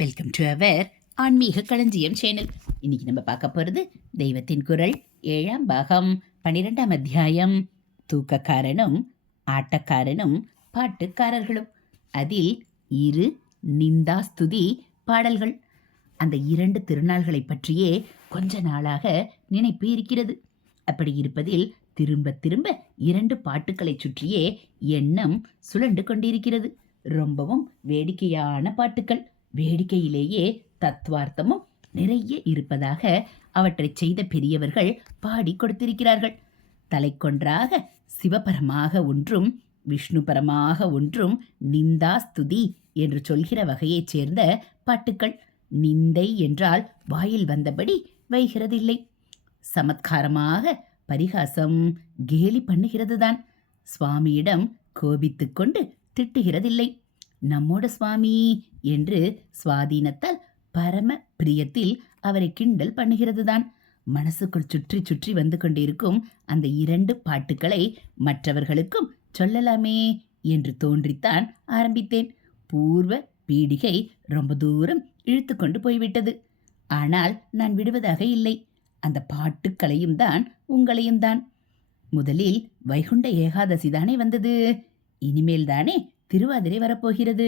Welcome to our ஆன்மீக களஞ்சியம் channel. இன்னைக்கு நம்ம பார்க்க போகிறது தெய்வத்தின் குரல் 7ஆம் பாகம் 12ஆம் அத்தியாயம், தூக்கக்காரனும் ஆட்டக்காரனும் பாட்டுக்காரர்களும். அதில் இரு நிந்தாஸ்துதி பாடல்கள். அந்த 2 திருநாள்களை பற்றியே கொஞ்ச நாளாக நினைப்பு இருக்கிறது. அப்படி இருப்பதில் திரும்ப திரும்ப 2 பாட்டுக்களை சுற்றியே எண்ணம் சுழண்டு கொண்டிருக்கிறது. ரொம்பவும் வேடிக்கையான பாட்டுக்கள். வேடிக்கையிலேயே தத்துவார்த்தமும் நிறைய இருப்பதாக அவற்றை செய்த பெரியவர்கள் பாடி கொடுத்திருக்கிறார்கள். தலைக்கொன்றாக சிவபரமாக ஒன்றும் விஷ்ணுபரமாக ஒன்றும் நிந்தாஸ்துதி என்று சொல்கிற வகையைச் சேர்ந்த பாட்டுக்கள். நிந்தை என்றால் வாயில் வந்தபடி வைகிறதில்லை. சமத்காரமாக பரிகாசம் கேலி பண்ணுகிறதுதான். சுவாமியிடம் கோபித்துக் கொண்டு திட்டுகிறதில்லை. நம்மோட சுவாமி என்று சுவாதீனத்தால் பரம பிரியத்தில் அவரை கிண்டல் பண்ணுகிறதுதான். மனசுக்குள் சுற்றி சுற்றி வந்து கொண்டிருக்கும் அந்த 2 பாட்டுக்களை மற்றவர்களுக்கும் சொல்லலாமே என்று தோன்றித்தான் ஆரம்பித்தேன். பூர்வ பீடிகை ரொம்ப தூரம் இழுத்து கொண்டு போய்விட்டது. ஆனால் நான் விடுவதாக இல்லை. அந்த பாட்டுக்களையும் தான் உங்களையும் தான். முதலில் வைகுண்ட ஏகாதசி தானே வந்தது. இனிமேல் தானே திருவாதிரை வரப்போகிறது.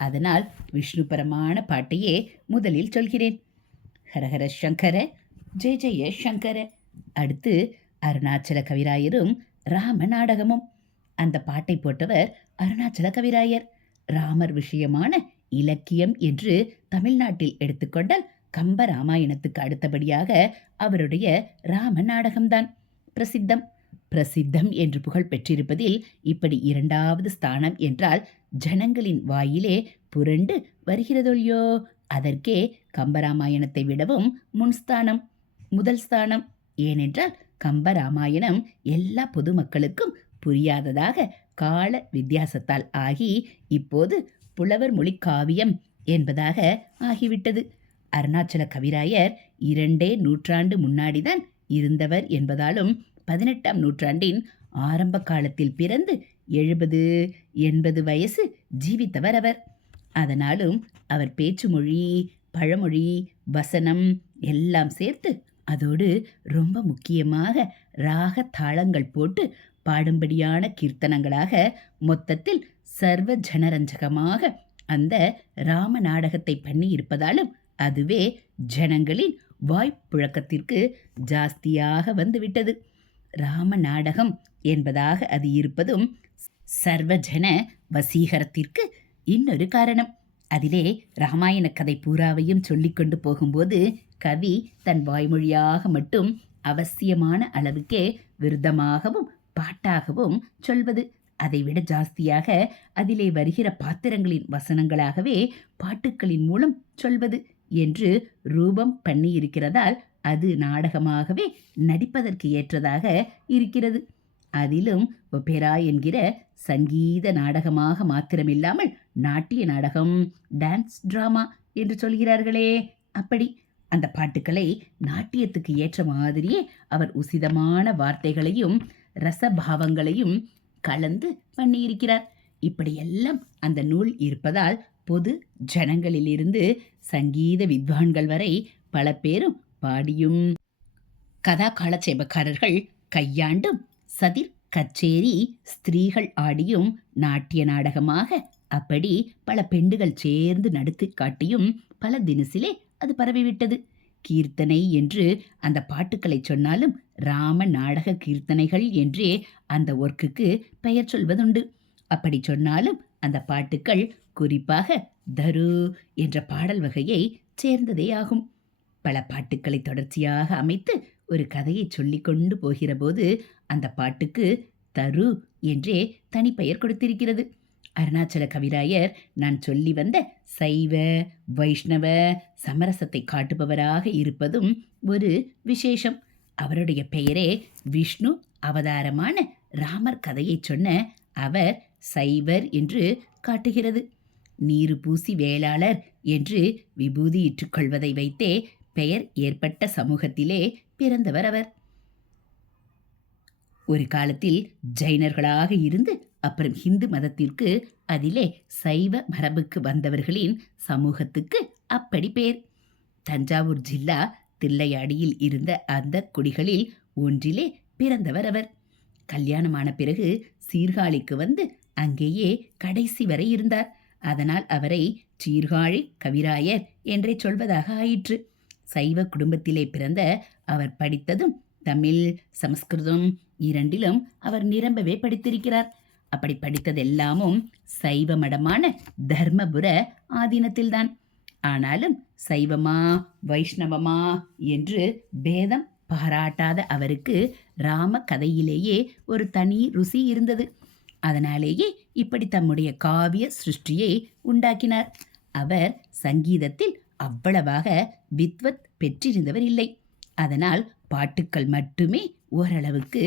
அதனால் விஷ்ணுபரமான பாட்டையே முதலில் சொல்கிறேன். ஹரஹர சங்கர ஜெய ஜெய சங்கர. அடுத்து அருணாச்சல கவிராயரும் ராம நாடகமும். அந்த பாட்டை போட்டவர் அருணாச்சல கவிராயர். ராமர் விஷயமான இலக்கியம் என்று தமிழ்நாட்டில் எடுத்துக்கொண்டால் கம்ப ராமாயணத்துக்கு அடுத்தபடியாக அவருடைய ராம நாடகம்தான் பிரசித்தம். பிரசித்தம் என்று புகழ் பெற்றிருப்பதில் இப்படி 2வது ஸ்தானம் என்றால் ஜனங்களின் வாயிலே புரண்டு வருகிறதொல்லியோ. அதற்கே கம்பராமாயணத்தை விடவும் முன்ஸ்தானம், முதல் ஸ்தானம். ஏனென்றால் கம்பராமாயணம் எல்லா பொதுமக்களுக்கும் புரியாததாக கால வித்தியாசத்தால் ஆகி இப்போது புலவர் மொழி காவியம் என்பதாக ஆகிவிட்டது. அருணாச்சல கவிராயர் 2 நூற்றாண்டு முன்னாடிதான் இருந்தவர் என்பதாலும் 18ஆம் நூற்றாண்டின் ஆரம்ப காலத்தில் பிறந்து 70-80 வயசு ஜீவித்தவர் அவர். அதனாலும் அவர் பேச்சு மொழி, பழமொழி, வசனம் எல்லாம் சேர்த்து அதோடு ரொம்ப முக்கியமாக ராக தாளங்கள் போட்டு பாடும்படியான கீர்த்தனங்களாக மொத்தத்தில் சர்வ ஜனரஞ்சகமாக அந்த ராம நாடகத்தை பண்ணி இருப்பதாலும் அதுவே ஜனங்களின் வாய்ப்புழக்கத்திற்கு ஜாஸ்தியாக வந்துவிட்டது. ராம நாடகம் என்பதாக அது இருப்பதும் சர்வஜன வசீகரத்திற்கு இன்னொரு காரணம். அதிலே ராமாயண கதை பூராவையும் சொல்லிக்கொண்டு போகும்போது கவி தன் வாய்மொழியாக மட்டும் அவசியமான அளவுக்கே விருதமாகவும் பாட்டாகவும் சொல்வது. அதைவிட ஜாஸ்தியாக அதிலே வருகிற பாத்திரங்களின் வசனங்களாகவே பாட்டுக்களின் மூலம் சொல்வது என்று ரூபம் பண்ணி இருக்கிறதால் அது நாடகமாகவே நடிப்பதற்கு ஏற்றதாக இருக்கிறது. அதிலும் ஒபெரா என்கிற சங்கீத நாடகமாக மாத்திரமில்லாமல் நாட்டிய நாடகம், டான்ஸ் டிராமா என்று சொல்கிறார்களே, அப்படி அந்த பாட்டுக்களை நாட்டியத்துக்கு ஏற்ற மாதிரியே அவர் உசிதமான வார்த்தைகளையும் ரசபாவங்களையும் கலந்து பண்ணியிருக்கிறார். இப்படியெல்லாம் அந்த நூல் இருப்பதால் பொது ஜனங்களிலிருந்து சங்கீத வித்வான்கள் வரை பல பேரும் பாடியும் கதா காலட்சேபக்காரர்கள் கையாண்டும் சதிர் கச்சேரி ஸ்திரீகள் ஆடியும் நாட்டிய நாடகமாக அப்படி பல பெண்டுகள் சேர்ந்து நடித்து காட்டியும் பல தினசிலே அது பரவிவிட்டது. கீர்த்தனை என்று அந்த பாட்டுக்களை சொன்னாலும் ராம நாடக கீர்த்தனைகள் என்றே அந்த ஒர்க்குக்கு பெயர் சொல்வதுண்டு. அப்படி சொன்னாலும் அந்த பாட்டுக்கள் குறிப்பாக தரு என்ற பாடல் வகையை சேர்ந்ததே ஆகும். பல பாட்டுக்களை தொடர்ச்சியாக அமைத்து ஒரு கதையை சொல்லி கொண்டு போகிற போது அந்த பாட்டுக்கு தரு என்றே தனிப்பெயர் கொடுத்திருக்கிறது. அருணாச்சல கவிராயர் நான் சொல்லி வந்த சைவ வைஷ்ணவ சமரசத்தை காட்டுபவராக இருப்பதும் ஒரு விசேஷம். அவருடைய பெயரே விஷ்ணு அவதாரமான ராமர் கதையை சொன்ன அவர் சைவர் என்று காட்டுகிறது. நீரு பூசி வேளாளர் என்று விபூதியிட்டுக் கொள்வதை வைத்தே பெயர் ஏற்பட்ட சமூகத்திலே பிறந்தவர் அவர். ஒரு காலத்தில் ஜைனர்களாக இருந்து அப்புறம் ஹிந்து மதத்திற்கு அதிலே சைவ மரபுக்கு வந்தவர்களின் சமூகத்துக்கு அப்படி பேர். தஞ்சாவூர் ஜில்லா தில்லையாடியில் இருந்த அந்த குடிகளில் ஒன்றிலே பிறந்தவர் அவர். கல்யாணமான பிறகு சீர்காழிக்கு வந்து அங்கேயே கடைசி வரை இருந்தார். அதனால் அவரை சீர்காழி கவிராயர் என்றே சொல்வதாக ஆயிற்று. சைவ குடும்பத்திலே பிறந்த அவர் படித்ததும் தமிழ், சமஸ்கிருதம் இரண்டிலும் அவர் நிரம்பவே படித்திருக்கிறார். அப்படி படித்ததெல்லாமும் சைவ மடமான தர்மபுர ஆதீனத்தில்தான். ஆனாலும் சைவமா வைஷ்ணவமா என்று பேதம் பாராட்டாத அவருக்கு ராம கதையிலேயே ஒரு தனி ருசி இருந்தது. அதனாலேயே இப்படி தம்முடைய காவிய சிருஷ்டியை உண்டாக்கினார். அவர் சங்கீதத்தில் அவ்வளவாக வித்வத் பெற்றிருந்தவர் இல்லை. அதனால் பாட்டுக்கள் மட்டுமே ஓரளவுக்கு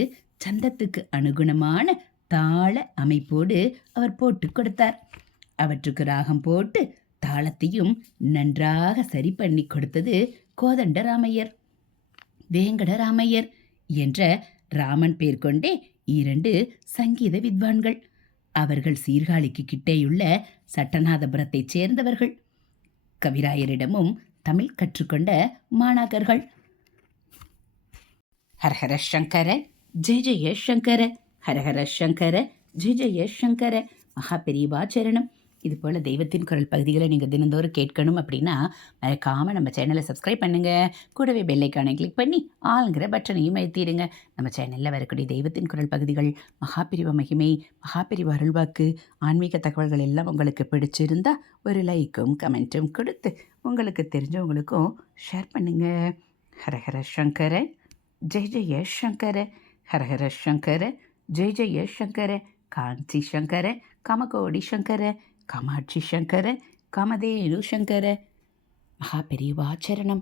சந்தத்துக்கு அனுகுணமான தாள அமைப்போடு அவர் போட்டு கொடுத்தார். அவற்றுக்கு ராகம் போட்டு தாளத்தையும் நன்றாக சரி பண்ணி கொடுத்தது கோதண்டராமையர். வேங்கடராமையர் என்ற ராமன் பேர் கொண்டே 2 சங்கீத வித்வான்கள். அவர்கள் சீர்காழிக்கு கிட்டேயுள்ள சட்டநாதபுரத்தைச் சேர்ந்தவர்கள். கவிராயரிடமும் தமிழ் கற்றுக்கொண்ட மாணாக்கர்கள். ஹரஹர சங்கர ஜெய ஜெய சங்கர, ஹரஹர சங்கர ஜெய ஜெய சங்கர. மகா பெரியவா சரணம். இது போல் தெய்வத்தின் குரல் பகுதிகளை நீங்கள் தினந்தோறும் கேட்கணும் அப்படின்னா மறக்காமல் நம்ம சேனலை சப்ஸ்கிரைப் பண்ணுங்கள். கூடவே பெல்லைக்கானை கிளிக் பண்ணி ஆளுங்கிற பட்டனையும் அழுத்திடுங்க. நம்ம சேனலில் வரக்கூடிய தெய்வத்தின் குரல் பகுதிகள், மகாபிரிவ மகிமை, மகாபிரிவ அருள்வாக்கு, ஆன்மீக தகவல்கள் எல்லாம் உங்களுக்கு பிடிச்சிருந்தா ஒரு லைக்கும் கமெண்ட்டும் கொடுத்து உங்களுக்கு தெரிஞ்சவங்களுக்கும் ஷேர் பண்ணுங்கள். ஹரஹர சங்கர ஜெய ஜெய சங்கர, ஹரஹர சங்கர ஜெய ஜெய சங்கர, காஞ்சி சங்கர, காமகோடி சங்கர, காமாட்சி சங்கர, காமதேனு சங்கர. மகா பெரியவா சரணம்.